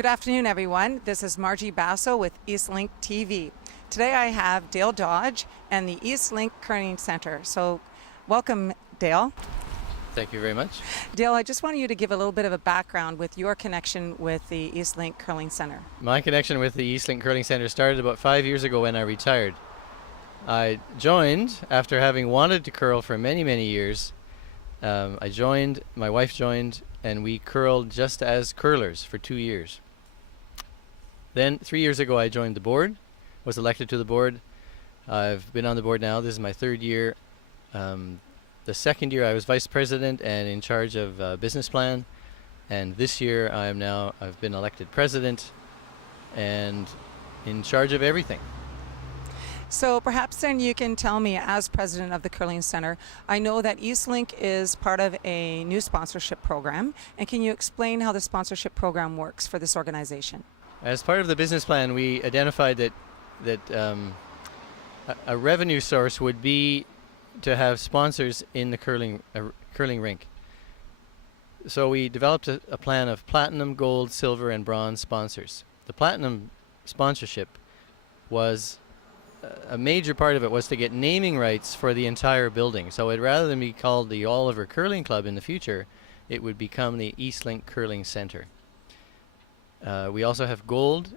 Good afternoon, everyone. This is Margie Basso with Eastlink TV. Today I have Dale Dodge and the Eastlink Curling Center. So welcome, Dale. Thank you very much. Dale, I just wanted you to give a little bit of a background with your connection with the Eastlink Curling Center. My connection with the Eastlink Curling Center started about 5 years ago when I retired. I joined after having wanted to curl for many, many years. I joined, my wife joined, and we curled just as curlers for 2 years. Then 3 years ago I joined the board, was elected to the board. I've been on the board now. This is my third year. The second year I was vice president and in charge of business plan. And this year I've been elected president and in charge of everything. So perhaps then you can tell me, as president of the Curling Center, I know that Eastlink is part of a new sponsorship program. And can you explain how the sponsorship program works for this organization? As part of the business plan, we identified that a revenue source would be to have sponsors in the curling rink. So we developed a plan of platinum, gold, silver, and bronze sponsors. The platinum sponsorship was a major part of it was to get naming rights for the entire building. So rather than be called the Oliver Curling Club in the future, it would become the Eastlink Curling Center. We also have gold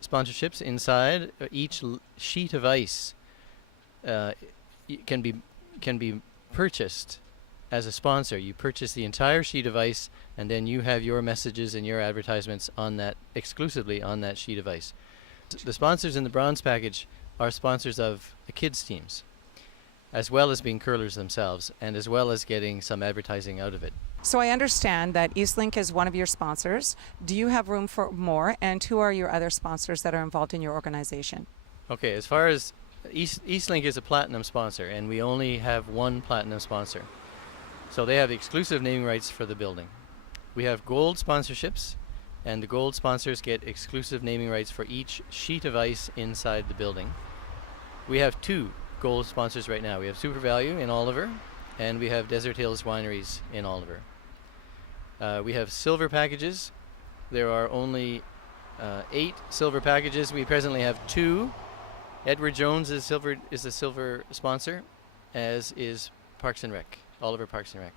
sponsorships inside. Each sheet of ice can be purchased as a sponsor. You purchase the entire sheet of ice, and then you have your messages and your advertisements on that, exclusively on that sheet of ice. The sponsors in the bronze package are sponsors of the kids teams, as well as being curlers themselves, and as well as getting some advertising out of it. So I understand that Eastlink is one of your sponsors. Do you have room for more? And who are your other sponsors that are involved in your organization? Okay, as far as Eastlink is a platinum sponsor, and we only have one platinum sponsor. So they have exclusive naming rights for the building. We have gold sponsorships, and the gold sponsors get exclusive naming rights for each sheet of ice inside the building. We have two gold sponsors right now. We have Super Value in Oliver, and we have Desert Hills Wineries in Oliver. We have silver packages. There are only 8 silver packages. We presently have 2. Edward Jones is a silver sponsor, as is Parks and Rec, Oliver Parks and Rec.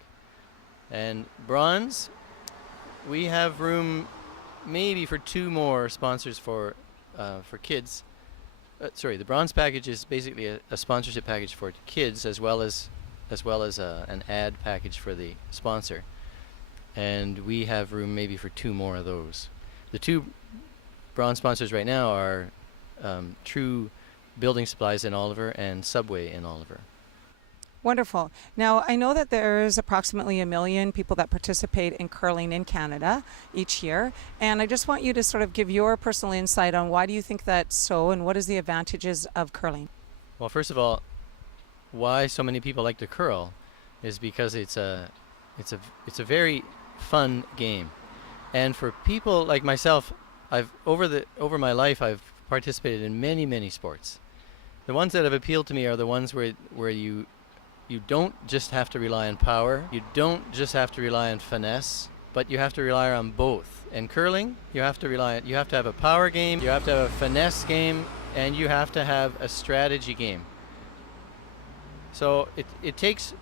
And bronze, we have room maybe for 2 more sponsors for kids. The bronze package is basically a sponsorship package for kids, as well as an ad package for the sponsor. And we have room maybe for 2 more of those. The 2 bronze sponsors right now are True Building Supplies in Oliver and Subway in Oliver. Wonderful. Now, I know that there is approximately 1 million people that participate in curling in Canada each year, and I just want you to sort of give your personal insight on why do you think that's so, and what is the advantages of curling? Well, first of all, why so many people like to curl is because it's a very fun game. And for people like myself, over my life I've participated in many sports. The ones that have appealed to me are the ones where you don't just have to rely on power, you don't just have to rely on finesse, but you have to rely on both. And curling, you have to have a power game, you have to have a finesse game, and you have to have a strategy game. So it takes,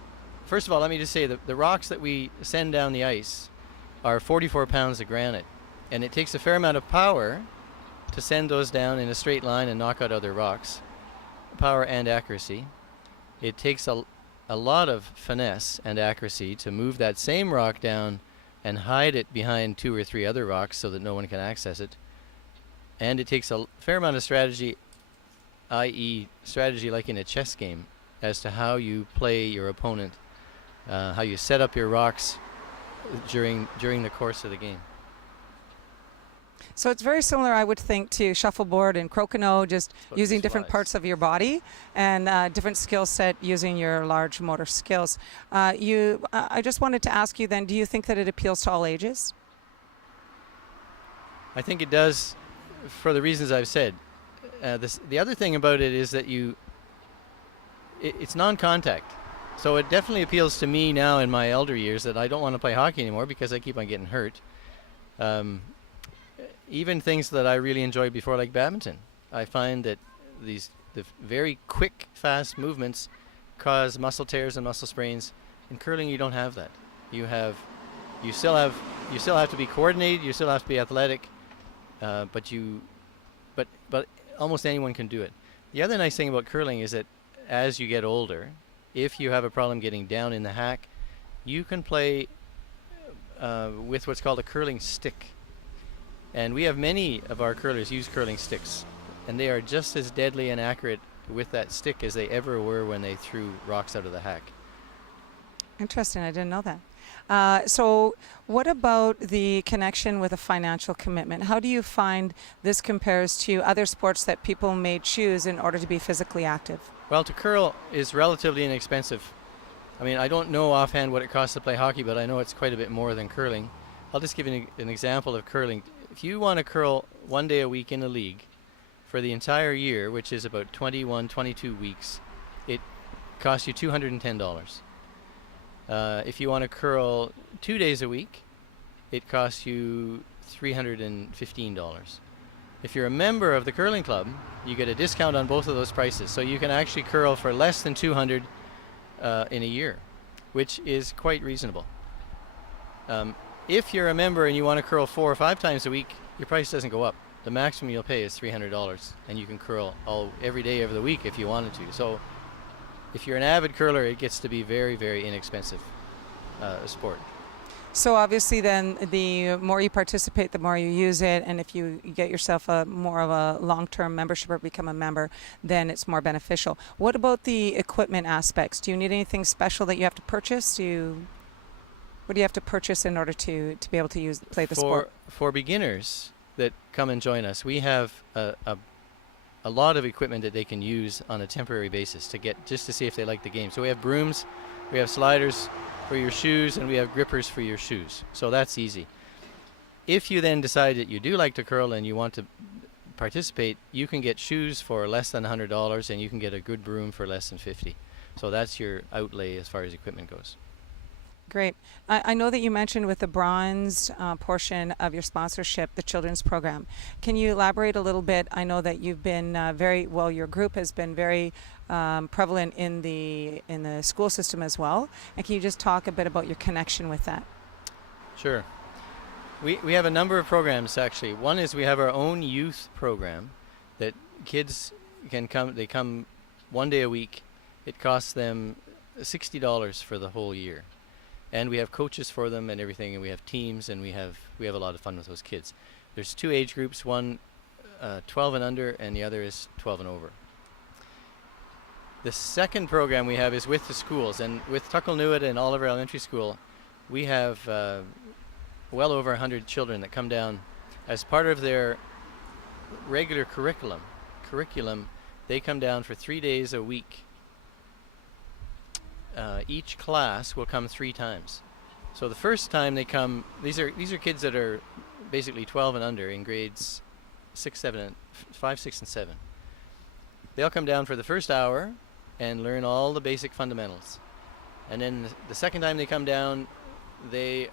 first of all, let me just say that the rocks that we send down the ice are 44 pounds of granite, and it takes a fair amount of power to send those down in a straight line and knock out other rocks. Power and accuracy. It takes a lot of finesse and accuracy to move that same rock down and hide it behind 2 or 3 other rocks so that no one can access it. And it takes a fair amount of strategy, i.e. strategy like in a chess game, as to how you play your opponent, how you set up your rocks during the course of the game. So it's very similar, I would think, to shuffleboard and crokinole, just using different parts of your body and different skill set using your large motor skills. I just wanted to ask you then, do you think that it appeals to all ages? I think it does, for the reasons I've said. The other thing about it is that it's non-contact. So it definitely appeals to me now in my elder years that I don't want to play hockey anymore because I keep on getting hurt. even things that I really enjoyed before, like badminton. I find that the very quick, fast movements cause muscle tears and muscle sprains. In curling, you don't have that. You have, you still have, you still have to be coordinated. You still have to be athletic, but almost anyone can do it. The other nice thing about curling is that as you get older, if you have a problem getting down in the hack, you can play with what's called a curling stick. And we have many of our curlers use curling sticks, and they are just as deadly and accurate with that stick as they ever were when they threw rocks out of the hack. Interesting. I didn't know that. So what about the connection with a financial commitment? How do you find this compares to other sports that people may choose in order to be physically active? Well, to curl is relatively inexpensive. I mean, I don't know offhand what it costs to play hockey, but I know it's quite a bit more than curling. I'll just give you an example of curling. If you want to curl 1 day a week in a league for the entire year, which is about 21, 22 weeks, it costs you $210. If you want to curl 2 days a week, it costs you $315. If you're a member of the curling club, you get a discount on both of those prices, so you can actually curl for less than $200 in a year, which is quite reasonable. If you're a member and you want to curl 4 or 5 times a week, your price doesn't go up. The maximum you'll pay is $300, and you can curl every day of the week if you wanted to. So if you're an avid curler, it gets to be very, very inexpensive sport. So obviously then the more you participate, the more you use it, and if you get yourself a more of a long-term membership or become a member, then it's more beneficial. What about the equipment aspects? Do you need anything special that you have to purchase? What do you have to purchase in order to be able to play the sport? For beginners that come and join us, we have a lot of equipment that they can use on a temporary basis just to see if they like the game. So we have brooms, we have sliders for your shoes, and we have grippers for your shoes. So that's easy. If you then decide that you do like to curl and you want to participate, you can get shoes for less than $100, and you can get a good broom for less than $50. So that's your outlay as far as equipment goes. Great. I know that you mentioned with the bronze portion of your sponsorship, the children's program. Can you elaborate a little bit? I know that you've been your group has been very prevalent in the school system as well. And can you just talk a bit about your connection with that? Sure. We have a number of programs, actually. One is we have our own youth program that kids can come. They come 1 day a week. It costs them $60 for the whole year. And we have coaches for them and everything, and we have teams, and we have a lot of fun with those kids. There's 2 age groups, one 12 and under, and the other is 12 and over. The second program we have is with the schools, and with Tuckalnuit and Oliver Elementary School, we have well over 100 children that come down as part of their regular curriculum. They come down for 3 days a week. Each class will come 3 times. So the first time they come, these are kids that are basically 12 and under in grades 5, 6, and 7. They'll come down for the first hour and learn all the basic fundamentals. And then the second time they come down, we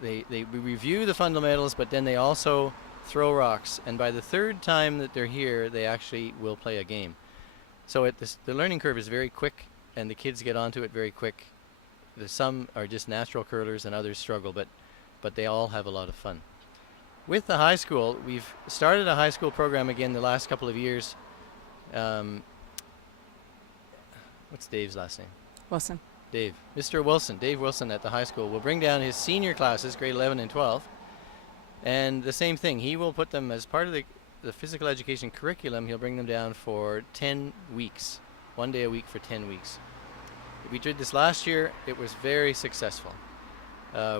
review the fundamentals, but then they also throw rocks. And by the third time that they're here, they actually will play a game. So the learning curve is very quick, and the kids get onto it very quick. Some are just natural curlers, and others struggle, but they all have a lot of fun. With the high school, we've started a high school program again the last couple of years. What's Dave's last name? Wilson. Dave. Mr. Wilson, Dave Wilson at the high school will bring down his senior classes, grade 11 and 12, and the same thing. He will put them as part of the physical education curriculum. He'll bring them down for 10 weeks, 1 day a week for 10 weeks. We did this last year. It was very successful.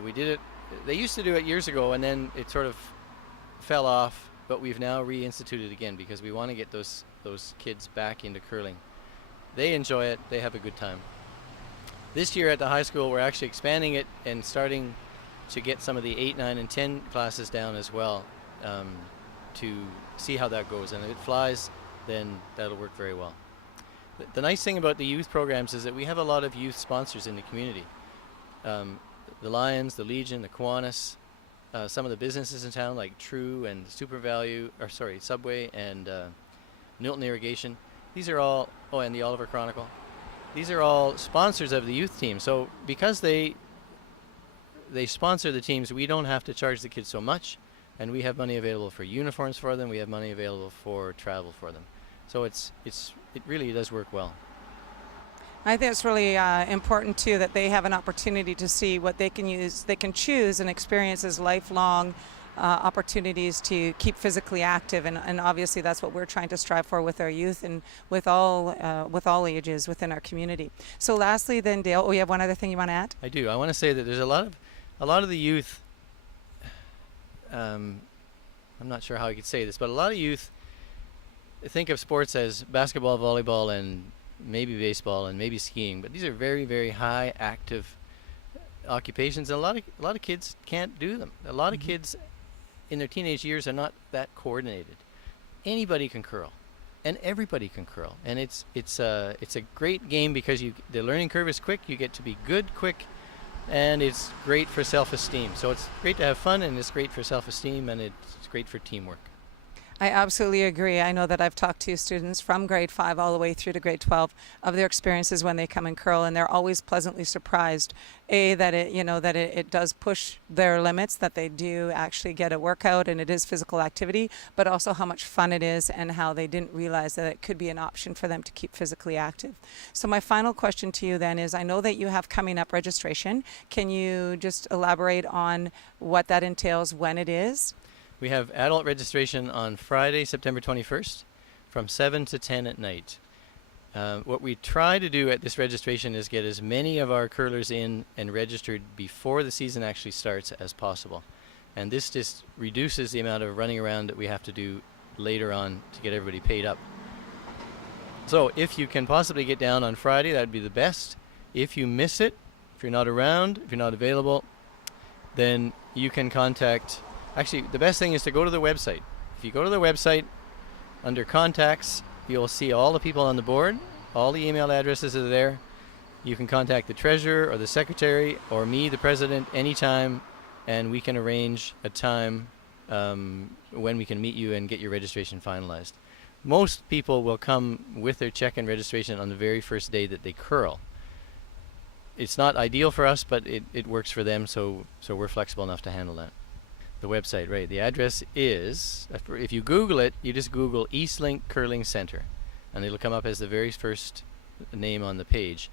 We did it. They used to do it years ago, and then it sort of fell off, but we've now reinstituted again because we want to get those kids back into curling. They enjoy it. They have a good time. This year at the high school, we're actually expanding it and starting to get some of the 8, 9, and 10 classes down as well, to see how that goes. And if it flies, then that'll work very well. The nice thing about the youth programs is that we have a lot of youth sponsors in the community. The Lions, the Legion, the Kiwanis, some of the businesses in town, like True and Subway and Milton Irrigation. These are all, and the Oliver Chronicle. These are all sponsors of the youth team. So because they sponsor the teams, we don't have to charge the kids so much, and we have money available for uniforms for them. We have money available for travel for them. So it really does work well. I think it's really important too that they have an opportunity to see what they can use. They can choose and experience as lifelong opportunities to keep physically active, and obviously that's what we're trying to strive for with our youth and with all ages within our community. So lastly, then Dale, you have one other thing you want to add? I do. I want to say that there's a lot of the youth. I'm not sure how I could say this, but a lot of youth think of sports as basketball, volleyball, and maybe baseball and maybe skiing, but these are very, very high active occupations, and a lot of kids can't do them. A lot of kids in their teenage years are not that coordinated. Anybody can curl, and everybody can curl, and it's a great game because the learning curve is quick. You get to be good quick, and it's great for self-esteem. So it's great to have fun, and it's great for self-esteem, and it's great for teamwork. I absolutely agree. I know that I've talked to students from grade 5 all the way through to grade 12 of their experiences when they come and curl, and they're always pleasantly surprised. That it does push their limits, that they do actually get a workout and it is physical activity, but also how much fun it is and how they didn't realize that it could be an option for them to keep physically active. So my final question to you then is, I know that you have coming up registration. Can you just elaborate on what that entails, when it is? We have adult registration on Friday, September 21st, from 7 to 10 at night. What we try to do at this registration is get as many of our curlers in and registered before the season actually starts as possible. And this just reduces the amount of running around that we have to do later on to get everybody paid up. So if you can possibly get down on Friday, that would be the best. If you miss it, if you're not around, if you're not available, then you can contact. Actually, the best thing is to go to the website. If you go to the website, under contacts, you'll see all the people on the board. All the email addresses are there. You can contact the treasurer or the secretary or me, the president, anytime, and we can arrange a time when we can meet you and get your registration finalized. Most people will come with their check and registration on the very first day that they curl. It's not ideal for us, but it works for them, so we're flexible enough to handle that. The website, right. The address is, if you Google it, you just Google Eastlink Curling Center, and it'll come up as the very first name on the page.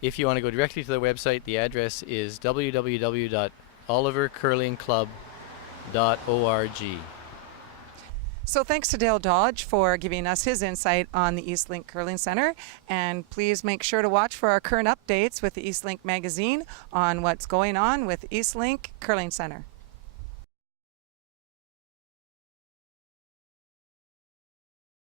If you want to go directly to the website, the address is www.olivercurlingclub.org. So thanks to Dale Dodge for giving us his insight on the Eastlink Curling Center. And please make sure to watch for our current updates with the Eastlink magazine on what's going on with Eastlink Curling Center.